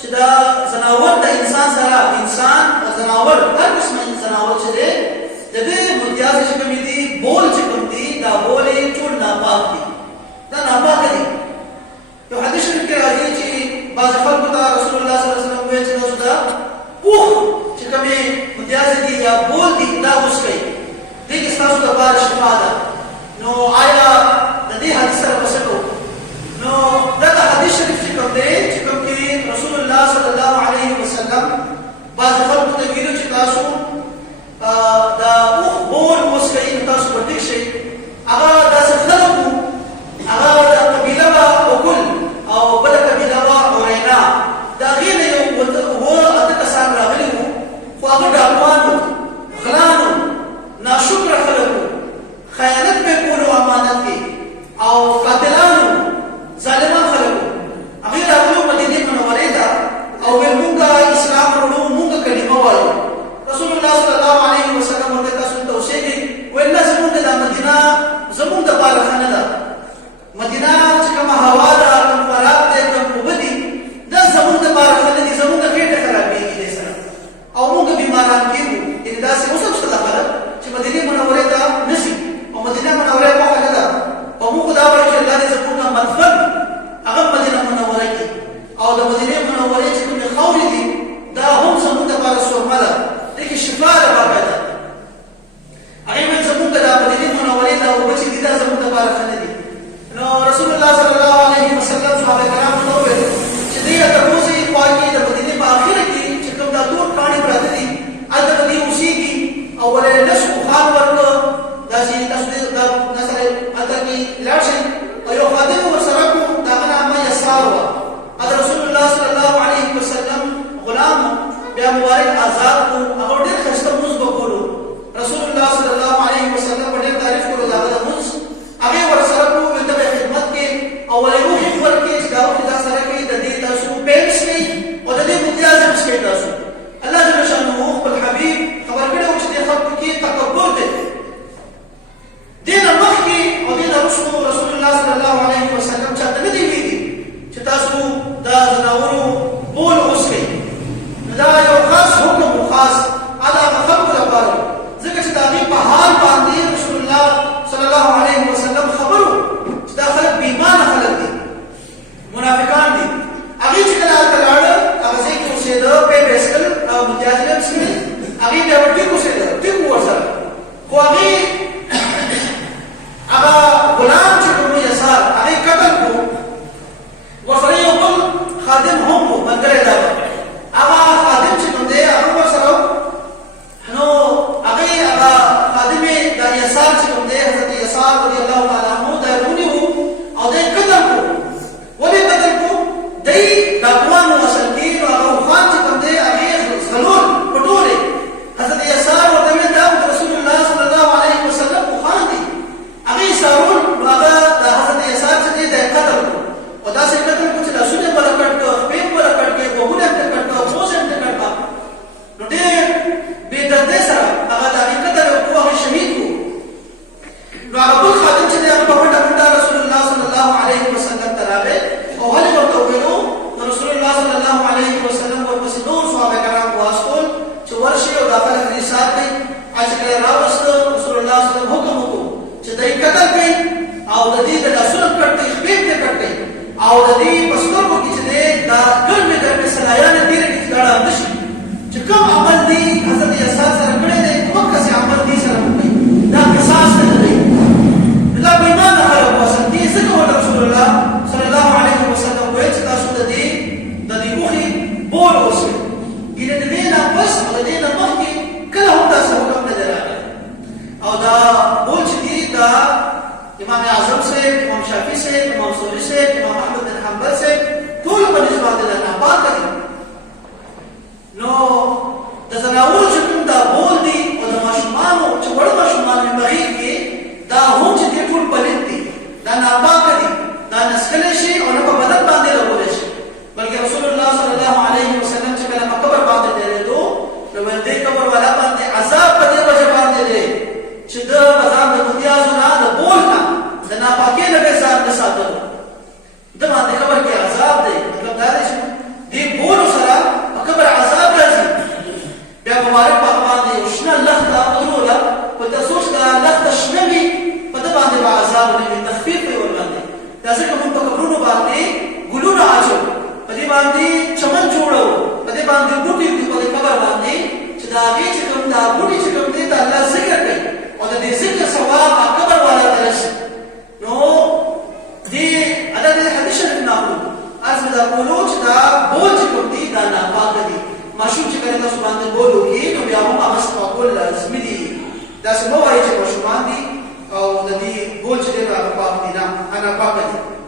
چې دا زناور د انسان سره انسان او زناور هر قسمه زناور چې دی د دې متیاز چې کوم دي بول چې کوم دي دا بولې ټول ناپاک دي دا ناپاک دي یو حدیث شریف کې راځي چې بعض خلکو ته رسول الله صلی الله علیه وسلم وایي چې دا اوه چې کوم متیاز دي یا بول دي دا وسکي دې کې تاسو ته بار شفا ده نو آیا د دې حدیث سره وسکو نو دا حدیث شریف چې کوم دی چې کوم کې رسول الله صلی الله علیه وسلم بعض خلکو ته ویلو چې تاسو دا اوه بول وسکي تاسو ورته شي هغه داسې خلکو هغه د قبیله او کل او بل قبیله او رینا دا غیر یو اته کسان راغلي وو خو هغه ډاکوانو غلانو ناشکر خلکو خیانت به کولو امانت کې او قاتلانو ظالمان خلکو هغه راغلو مدینه منورې ته او موږ اسلام ورو موږ کلمه وایو رسول الله صلی الله علیه وسلم ورته تاسو ته اوسېږي ویل زموږ د مدینه زموږ د بارخانه ده مدینه چې کومه هوا ده کوم خراب ده کوم وبدي دا زموږ د بارخانه دي زموږ د خېټه خرابېږي دې سره او موږ بیماران کېږو ان داسې اوسم څه خبره چې مدینه منورې ته نشي او مدینه منورې په خپل ده او موږ دا وایو چې الله دې زموږ مطلب هغه مدینه منورې کې او د مدینه منورې چې کومه خوري دي دا هم زموږ د بار سورمه ده دغه شفا ده باقاعده هغه من زموږ د مدینه منورې ته او چې دې زموږ د بارخانه دي نو رسول الله صلی الله علیه وسلم صحابه کرام ته وویل چې دې تاسو یې واقعي د مدینه په اخر کې چې کوم دا تور کاڼي پراته دي اته دې اوسېږي او ولې نشو خان ورته دا چې تاسو دا نسره اته کې لاړ شي او یو خادم ورسره کو دا نامه یسار و رسول الله صلی الله علیه وسلم غلام بیا مبارک آزاد کو هغه ډېر خسته موږ وکړو رسول الله صلی الله علیه وسلم ډېر تعریف کړو دا د موږ هغه ورسره کو د خدمت کې او ولې روح ورکې دا او دا سره کې د دې تاسو پېښ شي او د دې متیاز شي تاسو الله جل شانه خپل حبيب خبر کړو چې د خلکو کې تکبر دی دین مخکې او دین رسول الله صلی الله علیه وسلم چې ته دې ویلي چې تاسو دا زناورو بول اوسئ دا یو خاص حکم خاص علاوه خلق لپاره ځکه چې دا په حال باندې رسول الله صلی الله علیه وسلم خبرو چې دا خلک بیمانه خلک دي منافقان دي هغه چې کله لاړ هغه ځای کې اوسېده په بیسکل او متیازلم سره هغه بیا ورته اوسېده ټیک ورسره خو هغه غلام چې کوم یسار هغه قتل کو ورسره یو بل خادم هم ملګری دا هغه خادم چې کوم دی هغه ورسره نو هغه خادم دا یسار چې کوم دی حضرت یسار رضی الله تعالی عنہ دا رونی وو او دا قتل کو ولې قتل کو دای داوان وصل کی نو هغه خان چې کوم دی هغه زلول پټوله حضرت یسار ورته دا رسول الله صلی الله علیه وسلم خان دی هغه سارون هغه د حضرت یسار چې دی قتل کو او دا څنګه قتل کو چې لاسونه برکت کو په برکت کې وګونه ته کټو پوسن ته کټو نو دې به د دې سره هغه د قتل کو هغه شهید کو نو هغه بل خادم چې هغه په پټه رسول الله صلی الله علیه وسلم تراغه او هغه ورته ویلو رسول الله صلی الله علیه وسلم ورپسې نور صحابه کرام واسطول چې ورشي او داخله دې ساتي اجر راوست رسول الله صلی الله علیه وسلم حکم وکړو چې دای قتل کړي او د دې د رسول کړي خپل ته کړي او د دې پستر کو چې دا ګرمه ګرمه سلایان دې کې ځړا نشي چې کوم عمل دی حضرت یسار سره کړی دی کوم کسي عمل دي سره کوي دا قصاص نه دی دا بیمان خلق واسه دې څنګه رسول الله صلی الله علیه وسلم وایي چې تاسو د دې روحي بول اوسئ ګینه دې نه پس د دې نه مخکې کله هم تاسو حکم نه درغلی او دا بول چې دی دا امام اعظم سے امام شافعی سے امام ثوری سے امام احمد بن حنبل سے ټول په نسبت د ناپاک دي نو د زناور چې کوم دا بول دي او د ماشومانو چې وړ ماشومان مغیر کې دا هم چې ټول پلیت دي دا ناپاک دي دا نسکل شي او نه په بدن باندې راغول شي بلکې رسول الله صلی الله علیه وسلم چې کله قبر باندې درېدو نو دې قبر والا باندې عذاب په دې وجه باندې دي چې د بازار د متیازو نه د بول نه د ناپاکۍ نه به ځان نه ساتلو د باندې قبر کې عذاب قبرونو باندې ګلونه اچو، په دې باندې چمن جوړو، په دې باندې بوټي دي په قبر باندې چې دا هغه چې کوم دا بوټي چې کوم دي د الله ذکر کوي او د دې ذکر ثواب قبر والا درشي. نو دې ادا د حدیث شریف نامو از دا کولو چې دا بول چې کوم دي دا ناپاک دي. ماشوم چې کله تاسو باندې بولو کې نو بیا هم هغه څه کول لازمي دي. دا څه مو وایي چې ماشومان دي او د دې بول چې دا پاک دي نه انا پاک دي.